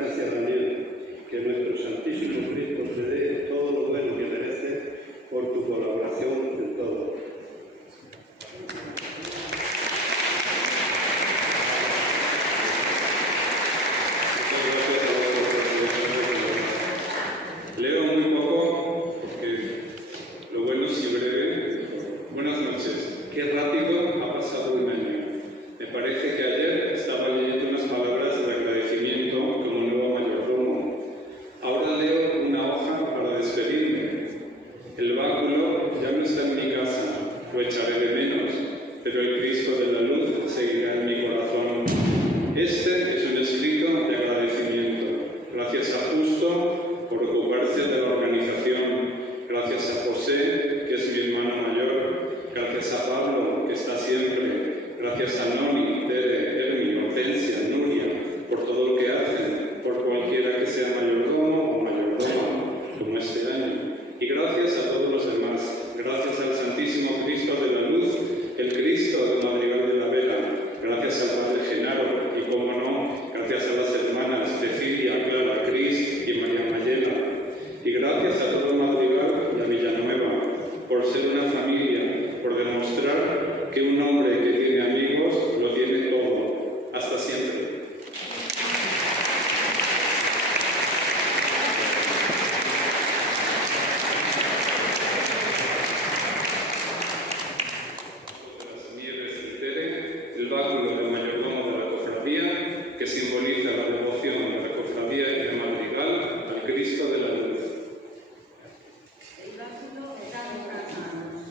gracia, Daniel, que nuestro Santísimo Cristo te dé todo lo bueno que mereces por tu colaboración en todo. Leo muy poco porque lo bueno es y breve. Buenas noches. Qué rápido ha pasado un año. Me parece que ayer estaba leyendo unas palabras de agradecimiento como nuevo mayordomo. Ahora leo una hoja para despedirme. El báculo ya no está en mi casa, lo echaré de menos, pero el Cristo de la luz seguirá en mi corazón. Este es un escrito de agradecimiento. Gracias a Justo por ocuparse de la organización. Gracias a José, que es mi hermano mayor. Gracias a Pablo, que está siempre. Gracias a Noni, Tere, Hermi, Hortensia, Nuria, por todo lo que hacen, por cualquiera que sea mayordomo o mayordoma, como este año. Y gracias a todos los demás. Gracias al Santísimo Cristo de la Luz, el Cristo de Madrigal de la Vela. Gracias al Padre Genaro y, como no, gracias a las hermanas Cecilia, Clara, Cris y María Mayela. Y gracias a todo Madrigal y a Villanueva por ser una familia, por demostrar que un hombre que tiene amigos lo tiene todo. Hasta siempre. El báculo del mayordomo de la cofradía, que simboliza la devoción de la cofradía y de Madrigal al Cristo de la Luz. El báculo está en nuestras manos.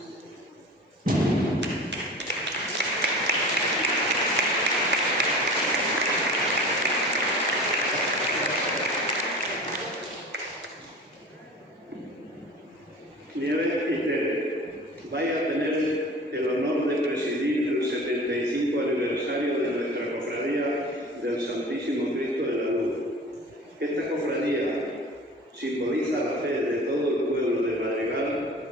Nieves y Tere, vais a tener el honor de presidir el 75 aniversario de nuestra cofradía del Santísimo Cristo de la Luz. Esta cofradía simboliza la fe de todo el pueblo de Madrigal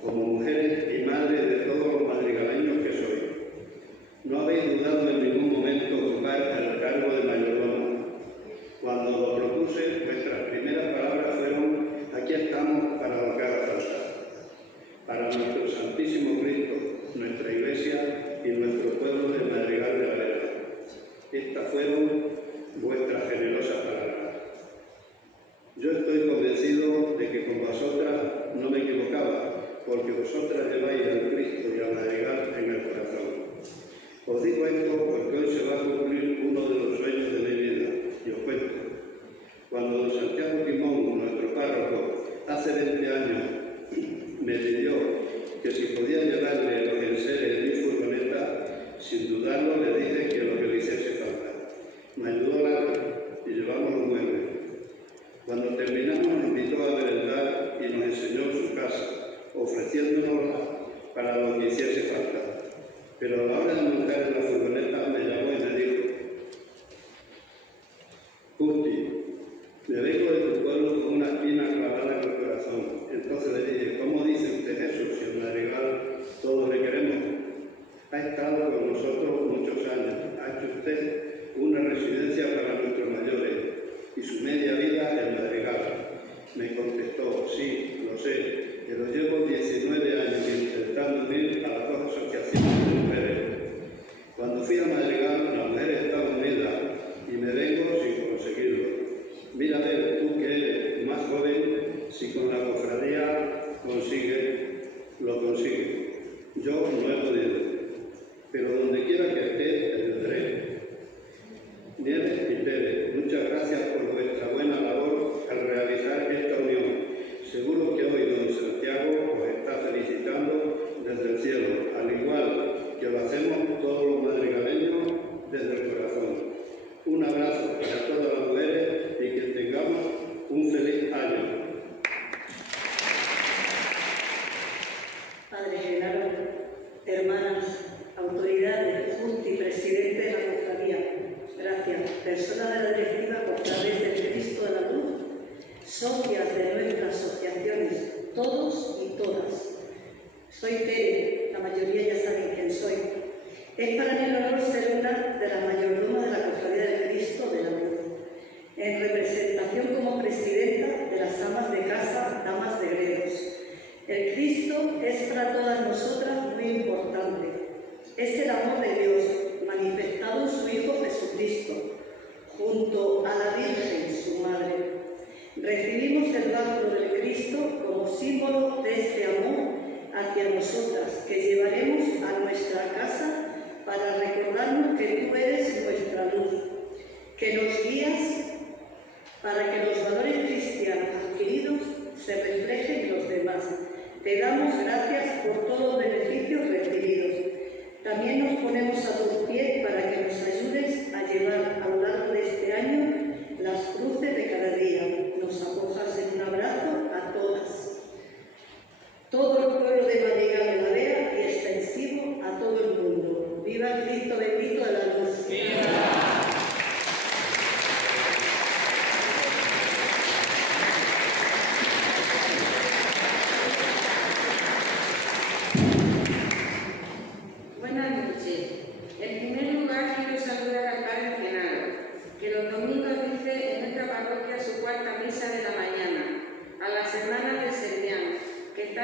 como mujeres y madres de todos los madrigaleños que sois. No habéis dudado en ningún momento ocupar el cargo de mayordoma. Cuando lo propuse, vuestras primeras palabras fueron: aquí estamos para lo que haga falta. Para nuestro Santísimo Cristo, nuestra Iglesia y nuestro pueblo de Madrigal de la Vela. Estas fueron vuestras generosas palabras. Yo estoy convencido de que con vosotras no me equivocaba, porque vosotras lleváis al Cristo y a Madrigal en el corazón. Os digo esto porque hoy se va a cumplir uno de los sueños de mi vida, y os cuento. Cuando don Santiago Timón, nuestro párroco, hace 20 años, me pidió que si podía llevarle los enseres en mi furgoneta, sin dudarlo le dije que lo que le hiciese falta. Me ayudó largo y llevamos los muebles. Cuando terminamos nos invitó a merendar y nos enseñó su casa, ofreciéndonos para lo que hiciese falta. Pero a la hora de montar en la furgoneta me llamó y me dijo: Justi, me vengo de tu pueblo con una espina clavada en el corazón. Entonces le dije: ¿cómo dice usted eso si en Madrigal todos le queremos? Ha estado con nosotros muchos años, ha hecho usted una residencia para nuestros mayores y su media vida en Madrigal. Me contestó: sí, lo sé, pero llevo 19 años intentando unir a las dos asociaciones de mujeres. Cuando fui a Madrigal, las mujeres estaban unidas y me vengo sin conseguirlo. Mira, a ver, tú que eres más joven, si con la cofradía lo consigues. Yo no he podido, pero donde quiera que esté, te tendré. Nieves y Tere, muchas gracias por vuestra buena labor al realizar esta unión. Seguro que hoy don Santiago os está felicitando desde el cielo, al igual que lo hacemos todos los madrigaleños desde el corazón. Un abrazo para todas las mujeres amas de casa, damas de gredos. El Cristo es para todas nosotras muy importante. Es el amor de Dios manifestado en su Hijo Jesucristo, junto a la Virgen, su Madre. Recibimos el báculo del Cristo como símbolo de este amor hacia nosotras, que llevaremos a nuestra casa para recordarnos que tú eres nuestra luz, que nos guías para que los valores cristianos adquiridos se reflejen en los demás. Te damos gracias por todos los beneficios recibidos. También nos ponemos a tus pies para que nos ayudes a llevar a lo largo de este año las cruces de cada día. Nos acojas en un abrazo a todas. Todo el pueblo de Madrigal de la Vega y extensivo a todo el mundo. ¡Viva el Cristo bendito de la luz! ¡Viva!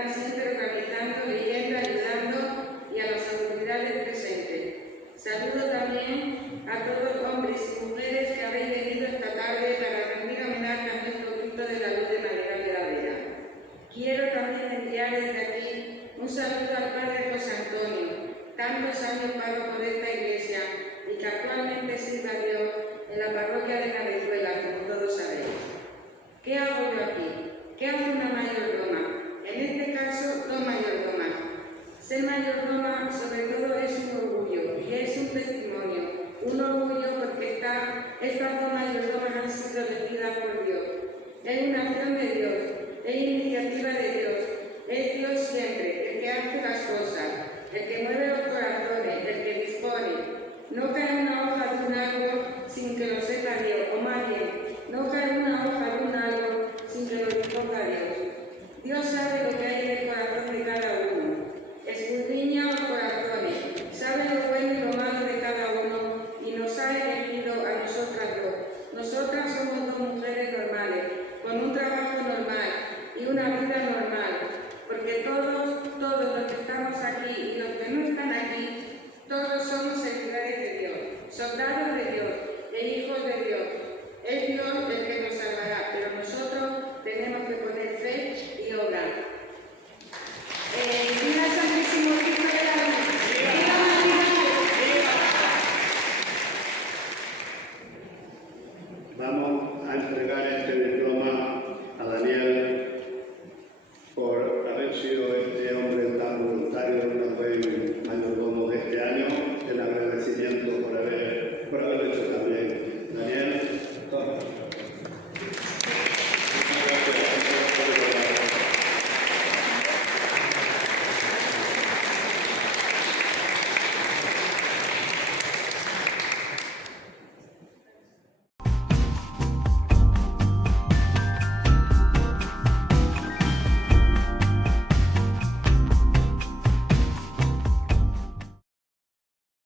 Siempre organizando, leyendo, ayudando y a las autoridades presentes. Saludo también a todos los hombres y mujeres que habéis venido esta tarde para rendir homenaje a nuestro Cristo de la Luz de Madrigal de la Vega. Quiero también enviar desde aquí un saludo al Padre José Antonio, tantos años párroco de esta iglesia y que actualmente sirve a Dios en la parroquia de Navezuela, como todos sabéis. ¿Qué hago yo aquí? ¿Qué hace una mayordoma? En este caso, dos mayordomas. Ser mayordoma sobre todo es un orgullo y es un testimonio. Un orgullo porque estas dos mayordomas han sido elegidas por Dios. Es una acción de Dios, es iniciativa de Dios. Es Dios siempre, el que hace las cosas, el que mueve los corazones, el que dispone. No cae una hoja de un árbol sin que lo sepa Dios, o más bien, no cae una hoja de un árbol sin que lo disponga Dios. Dios sabe lo que hay en el corazón de cada uno. Escudriña los corazones, sabe lo bueno y lo malo de cada uno y nos ha elegido a nosotras dos. Nosotras somos dos mujeres normales, con un trabajo normal y una vida normal, porque todos los que estamos aquí y los que no están aquí, todos somos seguidores de Dios, soldados de Dios e hijos de Dios. Es Dios el que nos salvará, pero nosotros tenemos que poner fe y obrar. ¡Viva el Santísimo Cristo de la Luz! ¡Viva Madrigal! Vamos a entregar este diploma